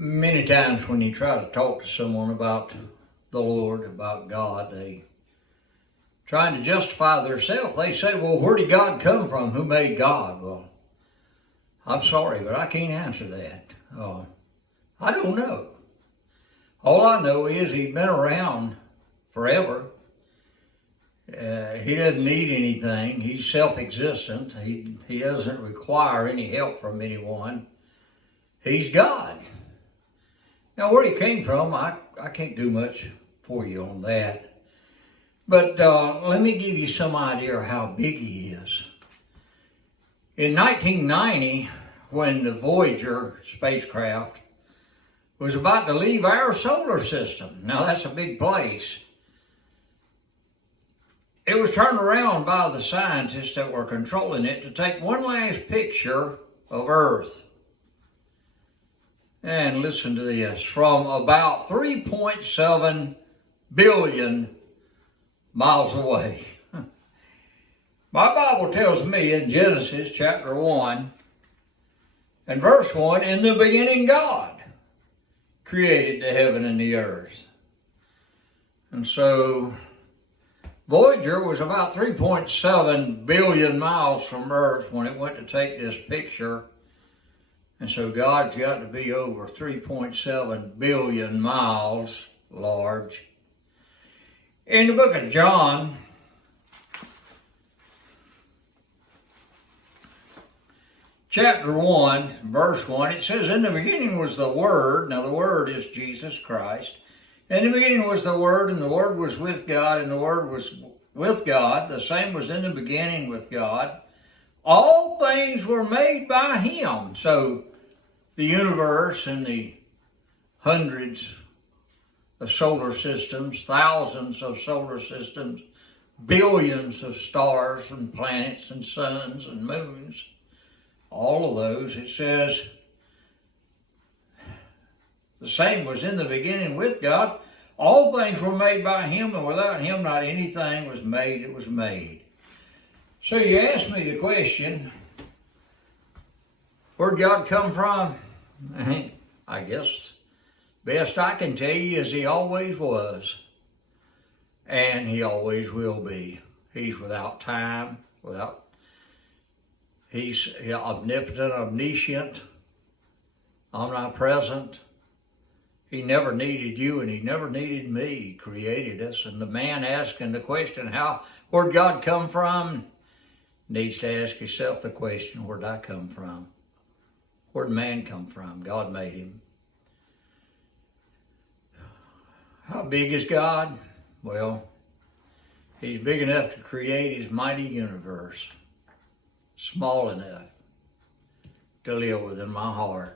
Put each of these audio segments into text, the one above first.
Many times when you try to talk to someone about the Lord, about God, they trying to justify themselves. They say, well, where did God come from? Who made God? Well, I'm sorry, but I can't answer that. I don't know. All I know is he's been around forever. He doesn't need anything. He's self-existent. He doesn't require any help from anyone. He's God. Now, where he came from, I can't do much for you on that. But let me give you some idea of how big he is. In 1990, when the Voyager spacecraft was about to leave our solar system, now that's a big place, it was turned around by the scientists that were controlling it to take one last picture of Earth. And listen to this, from about 3.7 billion miles away. My Bible tells me in Genesis chapter 1 and verse 1, in the beginning God created the heaven and the earth. And so Voyager was about 3.7 billion miles from Earth when it went to take this picture. And so God's got to be over 3.7 billion miles large. In the book of John, chapter 1, verse 1, it says, in the beginning was the Word. Now the Word is Jesus Christ. In the beginning was the Word, and the Word was with God, and the Word was with God. The same was in the beginning with God. All things were made by Him. So the universe and the hundreds of solar systems, thousands of solar systems, billions of stars and planets and suns and moons, all of those, it says, the same was in the beginning with God. All things were made by Him, and without Him not anything was made that was made. So you ask me the question, where'd God come from? I guess best I can tell you is He always was, and He always will be. He's without time, He's omnipotent, omniscient, omnipresent. He never needed you and He never needed me. He created us. And the man asking the question, where'd God come from? Needs to ask himself the question, where'd I come from? Where'd man come from? God made him. How big is God? Well, He's big enough to create His mighty universe. Small enough to live within my heart.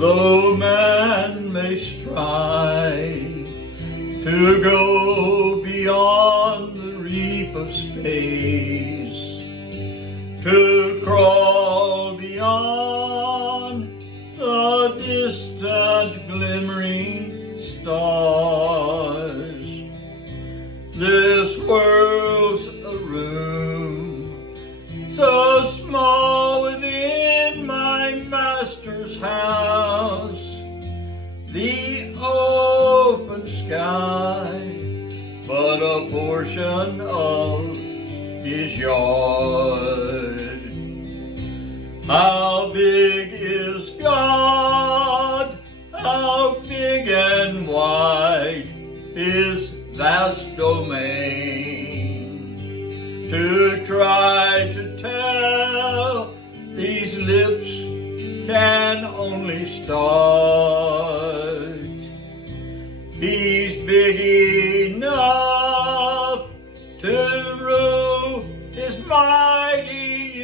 Though man may strive to go beyond the reef of space, to crawl beyond the distant glimmering stars, this world's a room so small within my Master's house, the open sky but a portion of His yard. How big is God? How big and wide His vast domain? To try to tell, these lips can only start. He's big enough to rule His mighty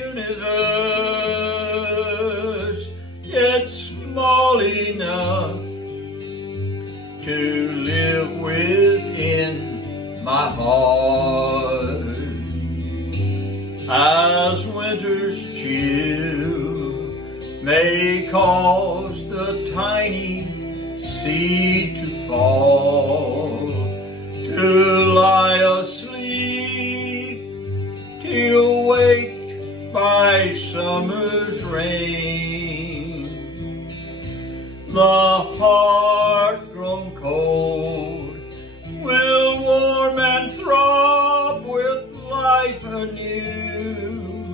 universe, yet small enough to live within my heart. As winter's chill may cause the tiny seed to fall, to lie asleep till waked by summer's rain. The heart grown cold will warm and throb with life anew.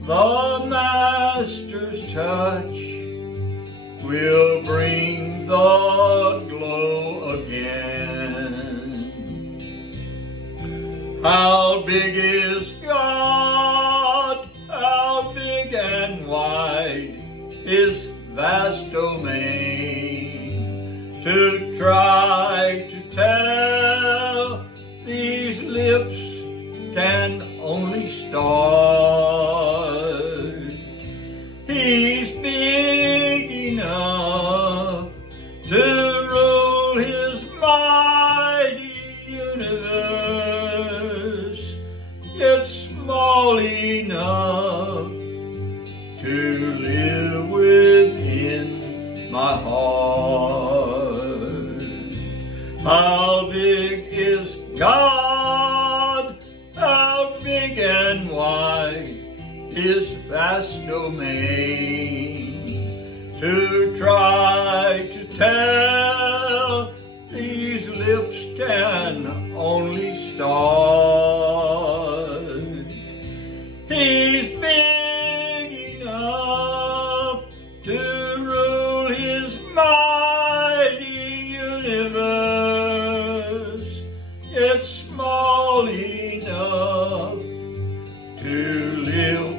The Master's touch will bring the glow again. How big is God? How big and wide His vast domain? To try to tell, these lips can only start. He's big enough to rule His mighty universe, yet small enough to live within my heart. How big is God? How big and wide His vast domain? To try to tell, these lips can only start. He's big enough to rule His mighty universe, yet small enough to live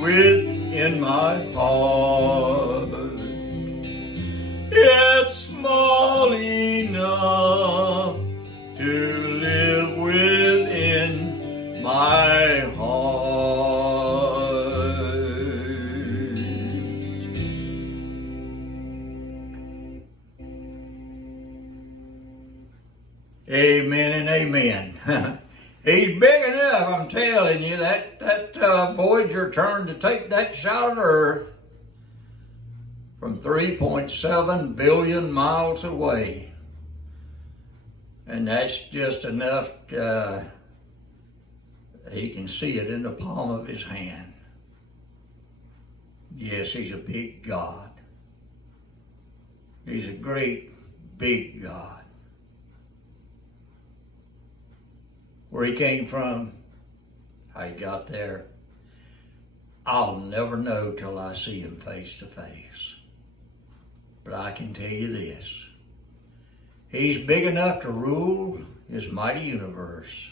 within my heart. It's small enough to live within my heart. Amen and amen. He's big enough, I'm telling you. That Voyager turned to take that shot at Earth from 3.7 billion miles away. And that's just enough he can see it in the palm of his hand. Yes, He's a big God. He's a great, big God. Where He came from, how He got there, I'll never know till I see Him face to face. But I can tell you this, He's big enough to rule His mighty universe,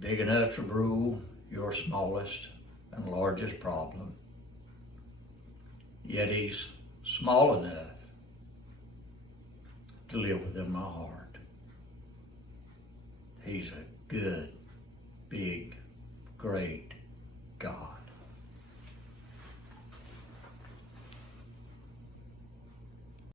big enough to rule your smallest and largest problem. Yet He's small enough to live within my heart. He's a good, big, great